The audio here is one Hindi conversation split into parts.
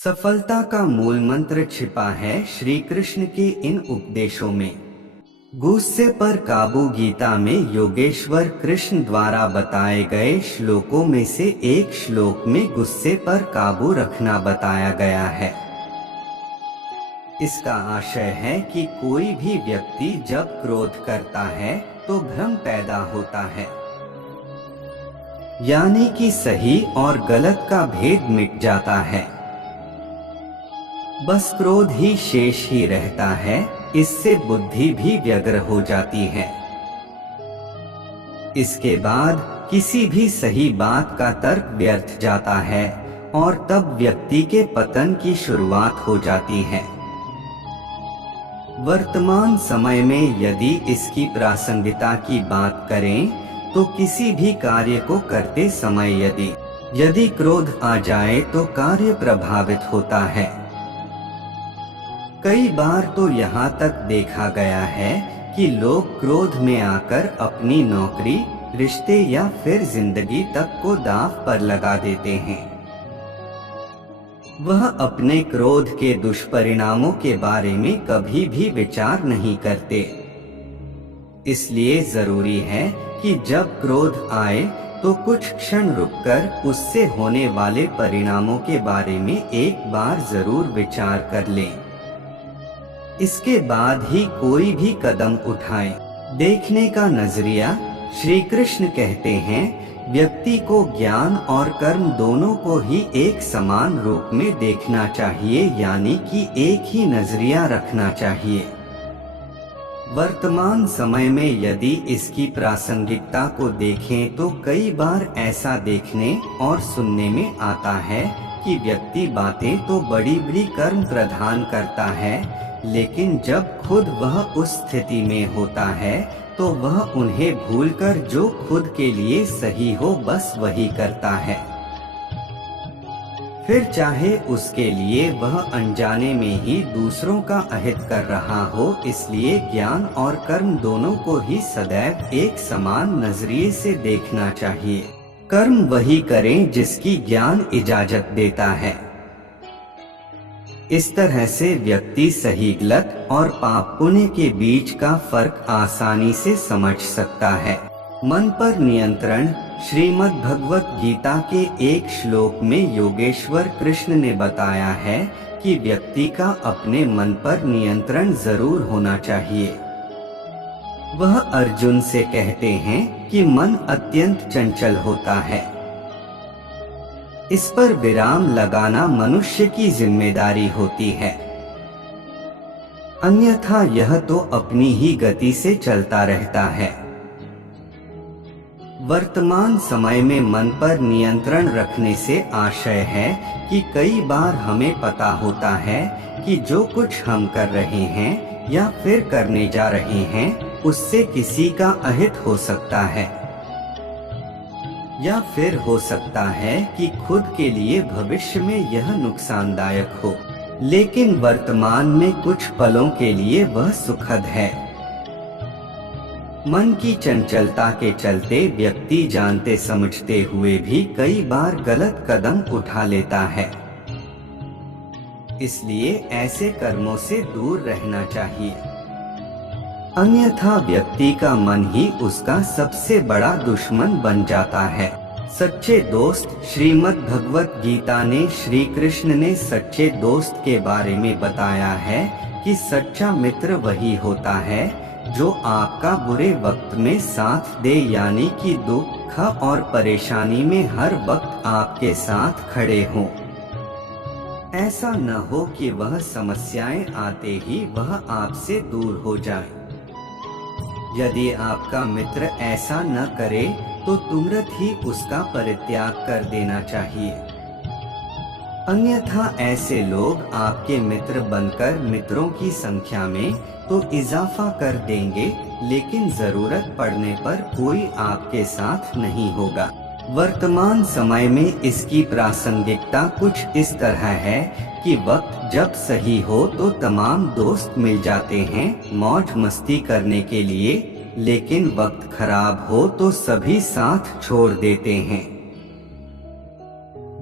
सफलता का मूल मंत्र छिपा है श्री कृष्ण के इन उपदेशों में। गुस्से पर काबू गीता में योगेश्वर कृष्ण द्वारा बताए गए श्लोकों में से एक श्लोक में गुस्से पर काबू रखना बताया गया है। इसका आशय है कि कोई भी व्यक्ति जब क्रोध करता है तो भ्रम पैदा होता है, यानी कि सही और गलत का भेद मिट जाता है। बस क्रोध ही शेष ही रहता है। इससे बुद्धि भी व्यग्र हो जाती है। इसके बाद किसी भी सही बात का तर्क व्यर्थ जाता है और तब व्यक्ति के पतन की शुरुआत हो जाती है। वर्तमान समय में यदि इसकी प्रासंगिकता की बात करें तो किसी भी कार्य को करते समय यदि क्रोध आ जाए तो कार्य प्रभावित होता है। कई बार तो यहाँ तक देखा गया है कि लोग क्रोध में आकर अपनी नौकरी, रिश्ते या फिर जिंदगी तक को दांव पर लगा देते हैं। वह अपने क्रोध के दुष्परिणामों के बारे में कभी भी विचार नहीं करते। इसलिए जरूरी है कि जब क्रोध आए तो कुछ क्षण रुककर उससे होने वाले परिणामों के बारे में एक बार जरूर विचार कर लें। इसके बाद ही कोई भी कदम उठाएं। देखने का नजरिया। श्री कृष्ण कहते हैं, व्यक्ति को ज्ञान और कर्म दोनों को ही एक समान रूप में देखना चाहिए, यानी कि एक ही नजरिया रखना चाहिए। वर्तमान समय में यदि इसकी प्रासंगिकता को देखें तो कई बार ऐसा देखने और सुनने में आता है कि व्यक्ति बातें तो बड़ी बड़ी कर्म प्रदान करता है, लेकिन जब खुद वह उस स्थिति में होता है तो वह उन्हें भूलकर जो खुद के लिए सही हो बस वही करता है। फिर चाहे उसके लिए वह अनजाने में ही दूसरों का अहित कर रहा हो। इसलिए ज्ञान और कर्म दोनों को ही सदैव एक समान नजरिए से देखना चाहिए। कर्म वही करें जिसकी ज्ञान इजाजत देता है। इस तरह से व्यक्ति सही गलत और पाप पुण्य के बीच का फर्क आसानी से समझ सकता है। मन पर नियंत्रण। श्रीमद् भगवत गीता के एक श्लोक में योगेश्वर कृष्ण ने बताया है कि व्यक्ति का अपने मन पर नियंत्रण जरूर होना चाहिए। वह अर्जुन से कहते हैं कि मन अत्यंत चंचल होता है। इस पर विराम लगाना मनुष्य की जिम्मेदारी होती है, अन्यथा यह तो अपनी ही गति से चलता रहता है। वर्तमान समय में मन पर नियंत्रण रखने से आशय है कि कई बार हमें पता होता है कि जो कुछ हम कर रहे हैं या फिर करने जा रहे हैं उससे किसी का अहित हो सकता है, या फिर हो सकता है कि खुद के लिए भविष्य में यह नुकसानदायक हो, लेकिन वर्तमान में कुछ पलों के लिए वह सुखद है। मन की चंचलता के चलते व्यक्ति जानते समझते हुए भी कई बार गलत कदम उठा लेता है। इसलिए ऐसे कर्मों से दूर रहना चाहिए, अन्यथा व्यक्ति का मन ही उसका सबसे बड़ा दुश्मन बन जाता है। सच्चे दोस्त। श्रीमद् भगवत गीता ने श्री कृष्ण ने सच्चे दोस्त के बारे में बताया है कि सच्चा मित्र वही होता है जो आपका बुरे वक्त में साथ दे, यानी कि दुख और परेशानी में हर वक्त आपके साथ खड़े हों। ऐसा न हो कि वह समस्याएं आते ही वह आपसे दूर हो जाए। यदि आपका मित्र ऐसा न करे तो तुरंत ही उसका परित्याग कर देना चाहिए, अन्यथा ऐसे लोग आपके मित्र बनकर मित्रों की संख्या में तो इजाफा कर देंगे, लेकिन जरूरत पड़ने पर कोई आपके साथ नहीं होगा। वर्तमान समय में इसकी प्रासंगिकता कुछ इस तरह है कि वक्त जब सही हो तो तमाम दोस्त मिल जाते हैं मौज मस्ती करने के लिए, लेकिन वक्त खराब हो तो सभी साथ छोड़ देते हैं।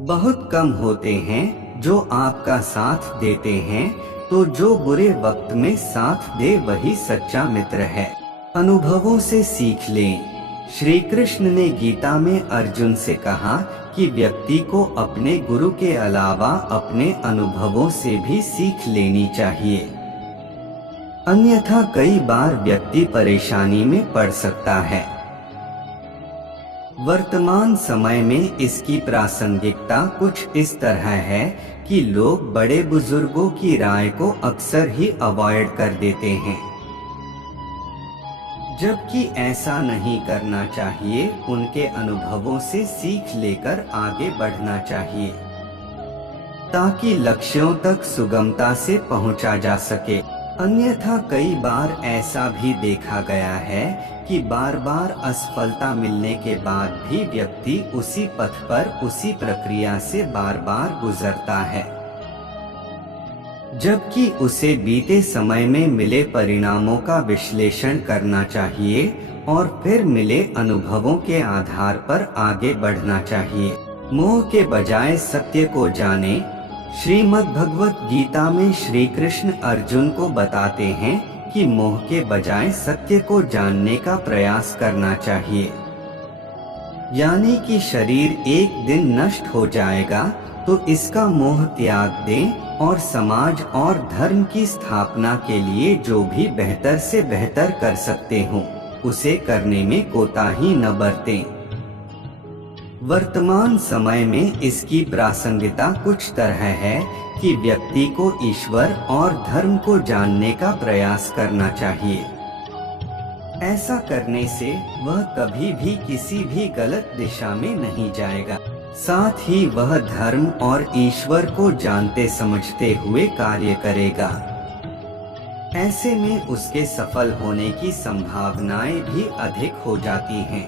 बहुत कम होते हैं जो आपका साथ देते हैं, तो जो बुरे वक्त में साथ दे वही सच्चा मित्र है। अनुभवों से सीख लें। श्री कृष्ण ने गीता में अर्जुन से कहा कि व्यक्ति को अपने गुरु के अलावा अपने अनुभवों से भी सीख लेनी चाहिए, अन्यथा कई बार व्यक्ति परेशानी में पड़ सकता है। वर्तमान समय में इसकी प्रासंगिकता कुछ इस तरह है कि लोग बड़े बुजुर्गों की राय को अक्सर ही अवॉइड कर देते हैं, जबकि ऐसा नहीं करना चाहिए। उनके अनुभवों से सीख लेकर आगे बढ़ना चाहिए ताकि लक्ष्यों तक सुगमता से पहुंचा जा सके। अन्यथा कई बार ऐसा भी देखा गया है कि बार बार असफलता मिलने के बाद भी व्यक्ति उसी पथ पर उसी प्रक्रिया से बार बार गुजरता है, जबकि उसे बीते समय में मिले परिणामों का विश्लेषण करना चाहिए और फिर मिले अनुभवों के आधार पर आगे बढ़ना चाहिए। मोह के बजाय सत्य को जाने। श्रीमद् भगवत गीता में श्री कृष्ण अर्जुन को बताते हैं कि मोह के बजाय सत्य को जानने का प्रयास करना चाहिए, यानी कि शरीर एक दिन नष्ट हो जाएगा तो इसका मोह त्याग दें और समाज और धर्म की स्थापना के लिए जो भी बेहतर से बेहतर कर सकते हो उसे करने में कोताही न बरतें। वर्तमान समय में इसकी प्रासंगिकता कुछ तरह है कि व्यक्ति को ईश्वर और धर्म को जानने का प्रयास करना चाहिए। ऐसा करने से वह कभी भी किसी भी गलत दिशा में नहीं जाएगा, साथ ही वह धर्म और ईश्वर को जानते समझते हुए कार्य करेगा। ऐसे में उसके सफल होने की संभावनाएं भी अधिक हो जाती हैं।